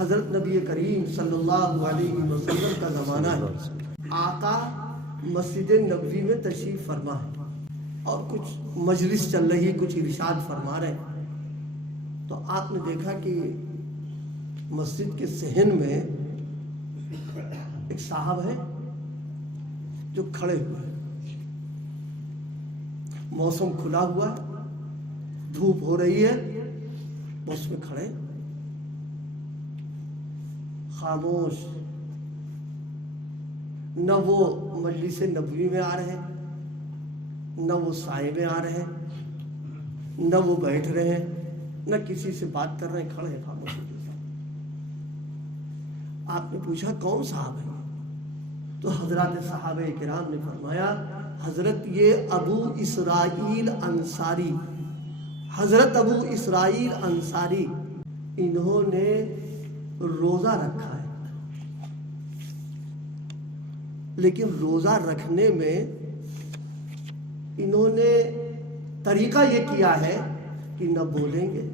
حضرت نبی کریم صلی اللہ علیہ وسلم کا زمانہ ہے. آقا مسجد نبوی میں تشریف فرما ہے اور کچھ مجلس چل رہی, کچھ ارشاد فرما رہے ہیں. تو آپ نے دیکھا کہ مسجد کے صحن میں ایک صاحب ہے جو کھڑے ہوئے ہیں. موسم کھلا ہوا ہے, دھوپ ہو رہی ہے, اس میں کھڑے خاموش. نہ وہ مجلس نبوی میں آ رہے ہیں, نہ وہ سائے میں آ رہے ہیں, نہ وہ بیٹھ رہے ہیں, نہ کسی سے بات کر رہے ہیں, کھڑے ہیں خاموش. آپ نے پوچھا کون صاحب ہے؟ تو حضرات صحابہ کرام نے فرمایا حضرت یہ ابو اسرائیل انصاری, حضرت ابو اسرائیل انصاری, انہوں نے روزہ رکھا ہے, لیکن روزہ رکھنے میں انہوں نے طریقہ یہ کیا ہے کہ نہ بولیں گے,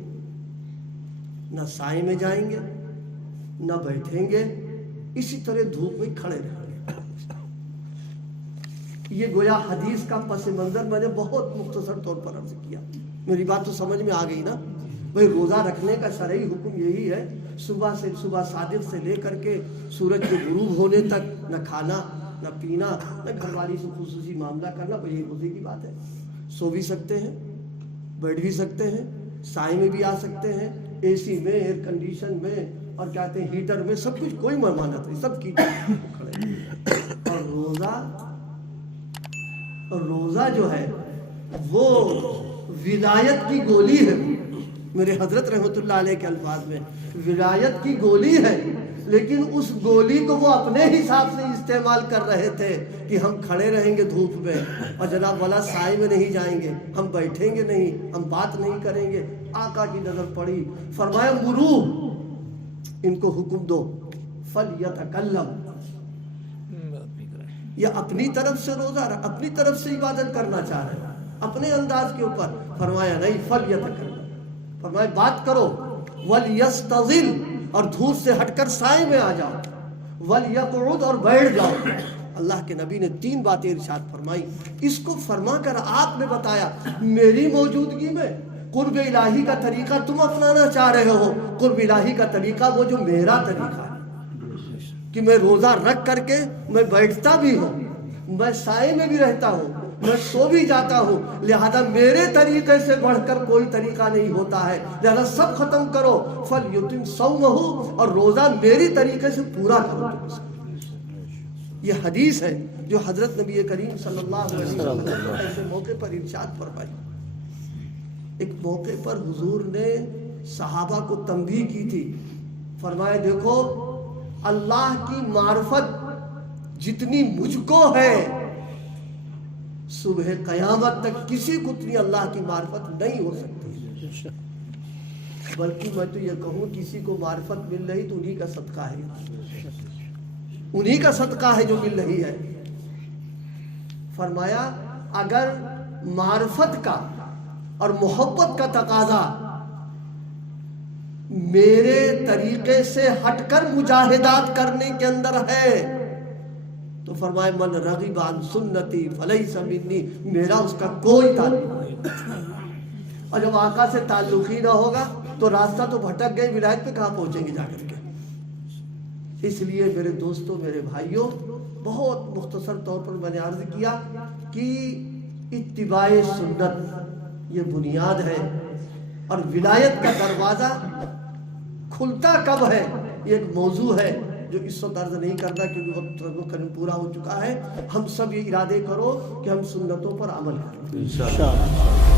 نہ سائے میں جائیں گے, نہ بیٹھیں گے, اسی طرح دھوپ میں کھڑے رہیں گے. یہ گویا حدیث کا پس منظر میں نے بہت مختصر طور پر عرض کیا. میری بات تو سمجھ میں آ گئی نا بھئی؟ روزہ رکھنے کا شرعی حکم یہی ہے, صبح صادق سے لے کر کے سورج کے غروب ہونے تک نہ کھانا نہ پینا, نہ گھر والی سے خصوصی معاملہ کرنا. بھئی یہ روزے کی بات ہے. سو بھی سکتے ہیں, بیٹھ بھی سکتے ہیں, سائے میں بھی آ سکتے ہیں, اے سی میں, ایئر کنڈیشن میں, اور کہتے ہیں ہیٹر میں, سب کچھ, کوئی ممانعت نہیں, سب کیجیے. اور روزہ جو ہے وہ ولایت کی گولی ہے. میرے حضرت رحمت اللہ علیہ کے الفاظ میں ولایت کی گولی ہے, لیکن اس گولی کو وہ اپنے حساب سے استعمال کر رہے تھے کہ ہم کھڑے رہیں گے دھوپ میں, اور جناب والا سائے میں نہیں جائیں گے, ہم بیٹھیں گے نہیں, ہم بات نہیں کریں گے. آقا کی نظر پڑی, فرمایا مرو, ان کو حکم دو, فلیتکلم. یہ اپنی طرف سے روزہ, اپنی طرف سے عبادت کرنا چاہ رہے ہیں, اپنے انداز کے اوپر. فرمایا نہیں, فلیتکلم, فرمایا بات کرو. ولیستظل, اور دھوپ سے ہٹ کر سائے میں آ جاؤ. ولیقعد, اور بیٹھ جاؤ. اللہ کے نبی نے 3 باتیں ارشاد فرمائی. اس کو فرما کر آپ نے بتایا میری موجودگی میں قرب الہی کا طریقہ تم اپنانا چاہ رہے ہو. قرب الہی کا طریقہ وہ جو میرا طریقہ ہے کہ میں روزہ رکھ کر کے میں بیٹھتا بھی ہوں, میں سائے میں بھی رہتا ہوں, میں سو بھی جاتا ہوں. لہذا میرے طریقے سے بڑھ کر کوئی طریقہ نہیں ہوتا ہے. لہذا سب ختم کرو. فَلْيُتِمْ صَوْمَهُ, اور روزہ میری طریقے سے پورا کرو. یہ حدیث ہے جو حضرت نبی کریم صلی اللہ علیہ وسلم نے ایسے موقع پر ارشاد فرمائی. ایک موقع پر حضور نے صحابہ کو تنبیہ کی تھی. فرمایا دیکھو اللہ کی معرفت جتنی مجھ کو ہے, صبح قیامت تک کسی کو اتنی اللہ کی معرفت نہیں ہو سکتی. بلکہ میں تو یہ کہوں کسی کو معرفت مل رہی تو انہی کا صدقہ ہے, انہی کا صدقہ ہے جو مل رہی ہے. فرمایا اگر معرفت کا اور محبت کا تقاضا میرے طریقے سے ہٹ کر مجاہدات کرنے کے اندر ہے تو فرمائے من رغب عن سنتی فلیس منی, میرا اس کا کوئی تعلق نہیں. اور جب آقا سے تعلق ہی نہ ہوگا تو راستہ تو بھٹک گئے, ولایت پہ کہاں پہنچیں گے جا کر کے. اس لیے میرے دوستوں, میرے بھائیوں, بہت مختصر طور پر میں نے عرض کیا کہ اتباع سنت یہ بنیاد ہے, اور ولایت کا دروازہ کھلتا کب ہے یہ ایک موضوع ہے جو اس وقت عرض نہیں کرنا کیونکہ وقت پورا ہو چکا ہے. ہم سب یہ ارادے کرو کہ ہم سنتوں پر عمل کریں.